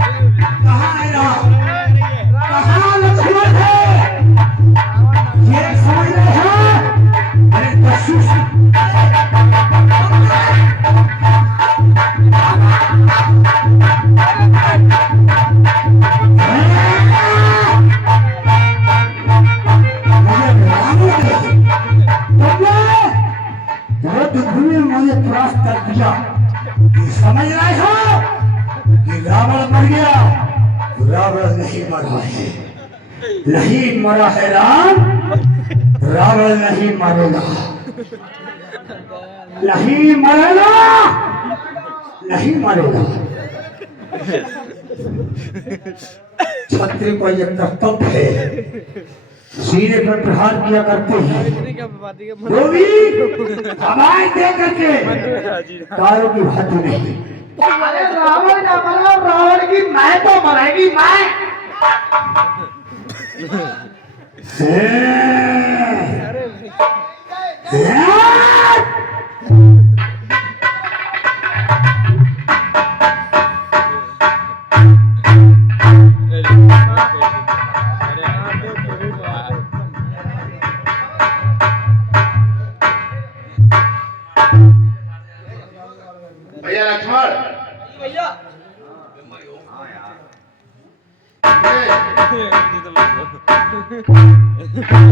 कहाँ है राम? कहाँ लक्ष्मण है? ये समझ रहे हो? अरे दस्यु युद्ध में मुझे परास्त कर दिया। समझ रहे हो कि रावण मर गया? रावण नहीं मरा है, नहीं मरा है राम। रावण नहीं मरेगा, नहीं मरेगा, नहीं मरेगा। क्षत्रिय का यह कर्तव्य है, सीने पर प्रहार किया करते हैं। हवाएं दे करके कारों की हद नहीं। अरे रावण ना मरा, रावण की मैं तो मरेगी मैं। भैया लक्ष्मण, भैया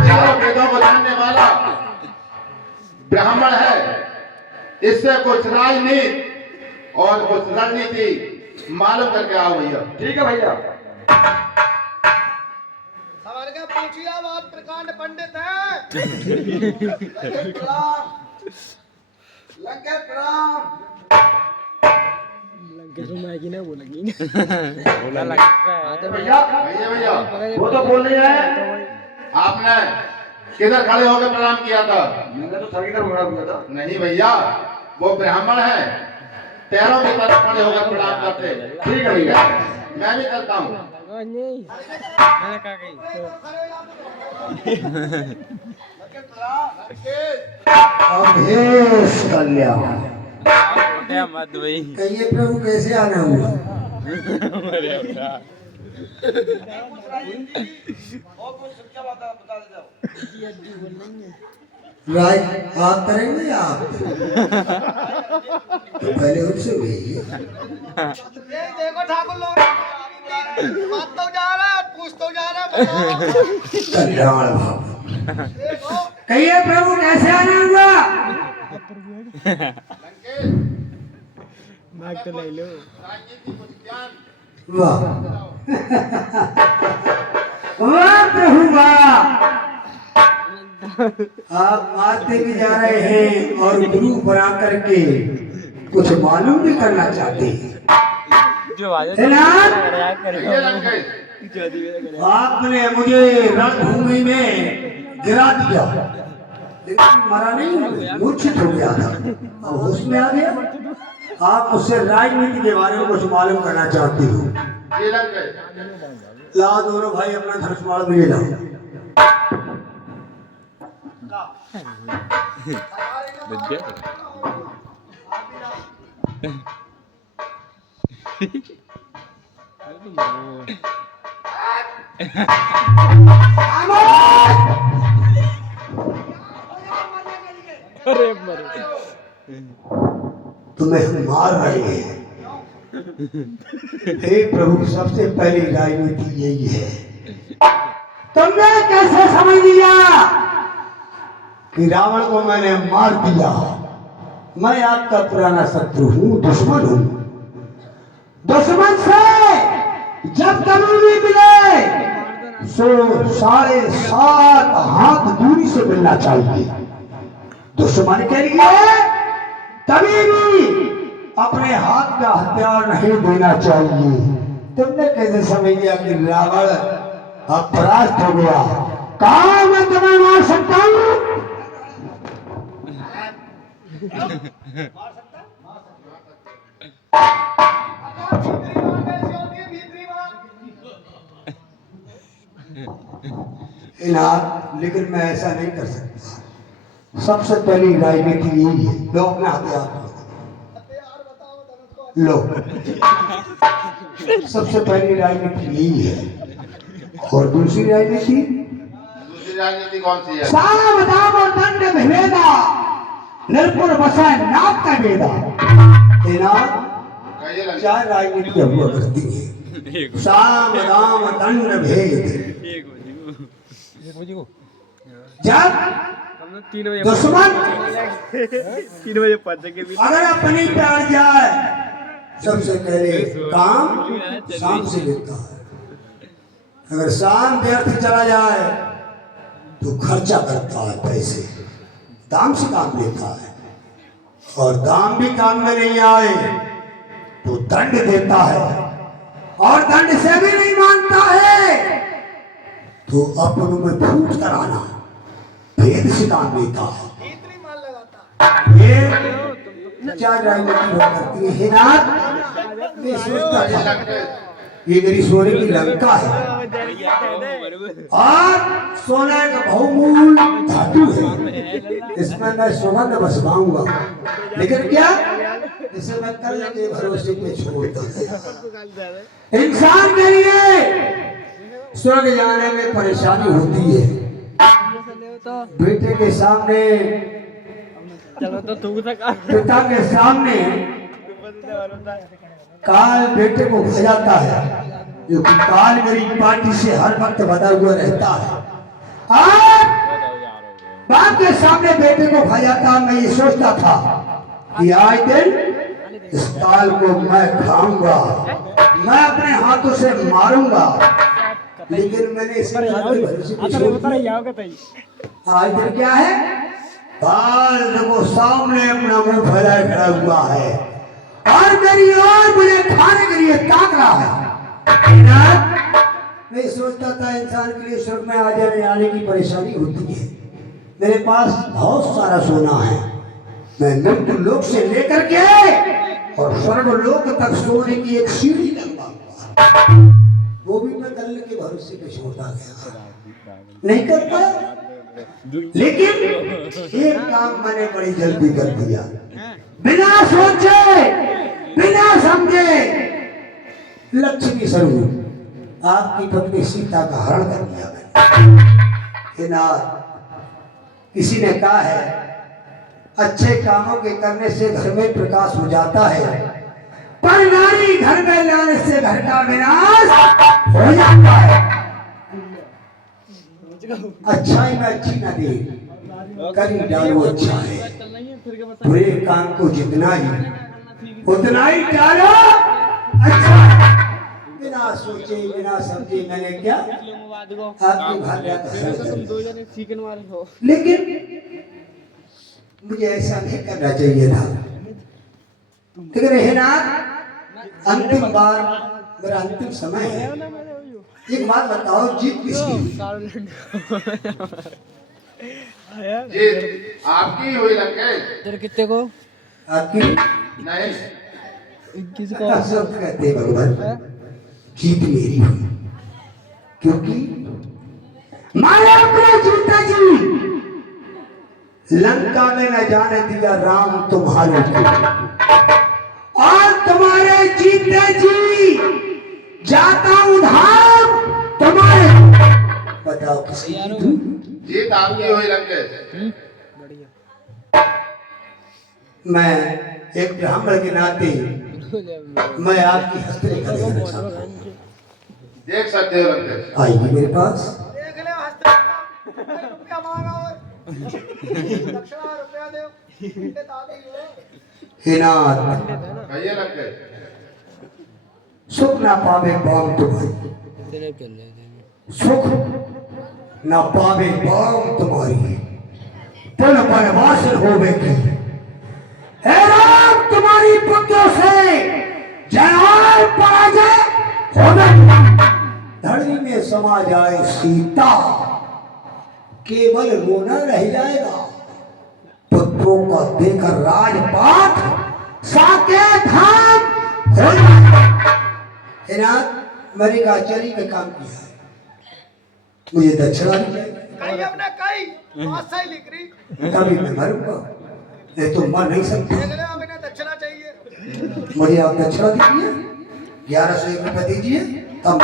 चारों वेदों को जानने वाला ब्राह्मण है। इससे कुछ राजनीति और कुछ रणनीति मालूम करके आओ भैया। ठीक है भैया। हमारे का पूछिया बात प्रकांड पंडित है। लंके प्रणाम। भैया भैया वो तो बोल रही है। आपने किधर खड़े होकर प्रणाम किया था? मैंने तो सर की तरफ मुड़ा हुआ था। नहीं भैया, वो ब्राह्मण है, पैरों की तरफ खड़े होकर प्रणाम करते। ठीक है भैया, मैं भी करता हूँ। अभेश कल्याण। कहिए प्रभु कैसे आना हुआ? राज आप करेंगे आप? तो पहले उनसे हुई। देखो ठाकुर लोग बात तो जा रहा है, पूछ तो जा रहा है। कल्याण भाव। कहिए प्रभु कैसे आना हुआ? वाह वाह प्रभु वाह। आप मारते भी जा रहे हैं और गुरु बना करके कुछ मालूम भी करना चाहते हैं। आपने मुझे रणभूमि में गिरा दिया, लेकिन मरा नहीं, मूर्छित हो गया था। अब होश में आ गया। आप मुझसे राजनीति के बारे में कुछ मालूम करना चाहते हो। ला दोनों भाई अपना धनुष्माण भी ला। तुम्हें हम मार रहे हैं। हे प्रभु, सबसे पहली राजनीति यही है। तुमने कैसे समझ लिया कि रावण को मैंने मार दिया? मैं आपका पुराना शत्रु हूँ, दुश्मन हूँ। दुश्मन से जब कभी भी मिले सो 7.5 हाथ दूरी से मिलना चाहिए। दुश्मन के लिए कभी भी अपने हाथ का हथियार नहीं देना चाहिए। तुमने कैसे समझ लिया कि रावण अब परास्त हो गया? कहा मैं तुम्हें मार सकता हूँ? लेकिन मैं ऐसा नहीं कर सकता। सबसे पहली राजनीति यही है, लो अपने हथियार। लो, सबसे पहली राजनीति यही है। और दूसरी राजनीति, दूसरी राजनीति कौन सी है? साम दाम और दंड भेदा, निर्पुर बसाए नाप का भेदा। ये ना कहिए लंकेश। चार राजनीति हुआ करती है, साम दाम दंड भेद। जब दुश्मन 3 बजे पहुंच जाएंगे। अगर अपनी पे अड़ जाए, सबसे पहले काम शाम से लेता है। अगर शाम व्यर्थ चला जाए तो खर्चा करता है, पैसे दाम से काम लेता है। और दाम भी काम में नहीं आए तो दंड देता है, और दंड से भी नहीं मानता है तो अपनों में फूट कराना, भेद से काम लेता है। इतनी माल लगाता ये चार राजनीति हुआ करती है ना। मैं सोचता कहिए था लंकेश। ये मेरी सोने की लंका है, और सोना का बहुमूल धातु है, इसमें मैं सुगंध बसवाऊंगा। लेकिन क्या, इसे मैं कल के भरोसे पे छोड़ता है। इंसान के लिए स्वर्ग जाने में परेशानी होती है। बेटे के सामने, पिता के सामने काल बेटे को भजाता है, क्योंकि काल मेरी पार्टी से हर वक्त बधा हुआ रहता है। और बाप के सामने बेटे को भजाता, मैं ये सोचता था कि आज दिन इस काल को मैं खाऊंगा, मैं अपने हाथों से मारूंगा। लेकिन मैंने इसे आज दिन क्या है, काल देखो सामने अपना मुंह फैलाए खड़ा हुआ है और मेरी ओर मुझे खाने के लिए ताक रहा है। मैं सोचता था इंसान के लिए स्वर्ग में आ जाने आने की परेशानी होती है। मेरे पास बहुत सारा सोना है, मैं मृत्यु लोक से लेकर के और स्वर्ग लोक तक सोने की एक सीढ़ी लंबाऊंगा। वो भी मैं कल के भरोसे पे छोड़ता गया, नहीं कर पाया। लेकिन एक काम मैंने बड़ी जल्दी कर दिया, बिना सोचे बिना समझे। लक्ष्मी स्वरूप आपकी पत्नी सीता का हरण कर दिया मैंने। किसी ने कहा है अच्छे कामों के करने से घर में प्रकाश हो जाता है, पर नारी घर में लाने से घर का विनाश हो जाता है। अच्छाई में अच्छी न दे, करी डालो अच्छा है। बुरे काम को जितना ही उतना ही डालो अच्छा है। बिना सोचे बिना समझे मैंने क्या आपके भाग्य, लेकिन मुझे ऐसा नहीं करना चाहिए था। लेकिन है ना, अंतिम बार मेरा अंतिम समय है। एक बात बताओ, जीत किसकी? जीत आपकी हुई लंकेश। कितने को आपकी नहीं, किसको सब कहते हैं भगवान, जीत मेरी हुई, क्योंकि मारे अपने जीता जी लंका में न जाने दिया राम तुम्हारे को, और तुम्हारे जीते जी जाता उधार तुम्हारे। बताओ किसकी जीत हुई? जीत आपकी हुई लंकेश। मैं एक ब्राह्मण के नाते मैं आपकी हस्तरेखा देखना चाहता हूं। देख सकते हो लंकेश। आइए मेरे पास। देख ले हस्ते रुपया मांगा और दक्षिणा रुपया दे इनके दादी हो। हे नाथ, कहिए लंकेश। सुख ना पावे बाम तुम्हारी, सुख ना पावे बाम तुम्हारी, पल पल वासन होवेगी। हे राम, तुम्हारी पुत्रों से जय और पराजय होवेगी। धरती में समा जाए सीता, केवल रोना रह जाएगा। पुत्रों का देकर राजपाट साकेत धाम हो जाएगा। हे नाथ, मैंने आचार्य का काम किया है, मुझे दक्षिणा भी चाहिए। कहीं हमने कहीं बात सही लिख रही। कभी मैं मरूंगा, नहीं तो मर नहीं सकता। देख ले हमें दक्षिणा चाहिए। मुझे आप दक्षिणा दीजिए, 1101 रुपये दीजिए, तब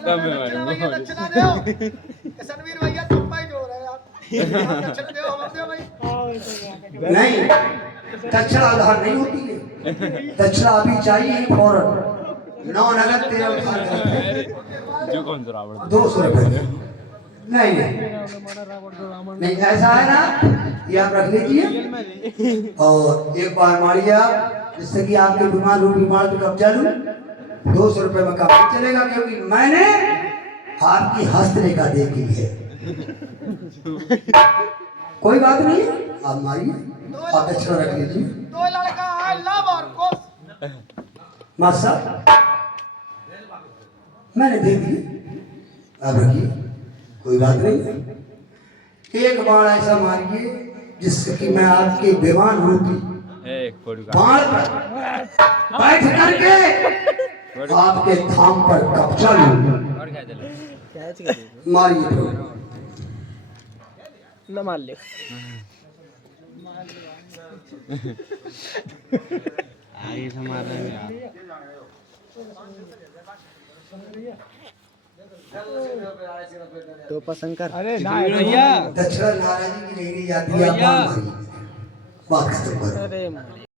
तब मैं दक्षिणा मारूंगा। भैया दक्षिणा दो किशनवीर भैया तुम भाई जोर है आप दक्षिणा दो हम दो भाई नहीं, दक्षिणा आधार नहीं होती है, दक्षिणा अभी चाहिए फौरन, 9 नगद 13 उधार करते जो कौन सा रावण 200 रुपये। नहीं नहीं, ऐसा है ना, ये आप रख लीजिए और एक बार मारिए आप, जिससे कि आपके बीमार पे कब्जा लूं। 200 रुपये में काम नहीं चलेगा, क्योंकि मैंने आपकी हस्तरेखा देखी है। कोई बात नहीं, आप मारिए, आप दक्षिणा रख लीजिए। दो लड़का है लव और कुश मास्टर मैंने दे दी, आप रखिए, कोई बात नहीं। एक बार ऐसा मारिए जिससे कि मैं आपके बेमान होगी एक फोटो का बाण पर बैठ करके आपके धाम पर कब्जा लूं। और क्या चले मारिए तो। ना मार ले आगे से मार रहे हैं यार। तो पसंद कर। अरे भैया दक्षिणा नाराजी की नहीं जाती है, आप मारिए, बात खत्म करो। अरे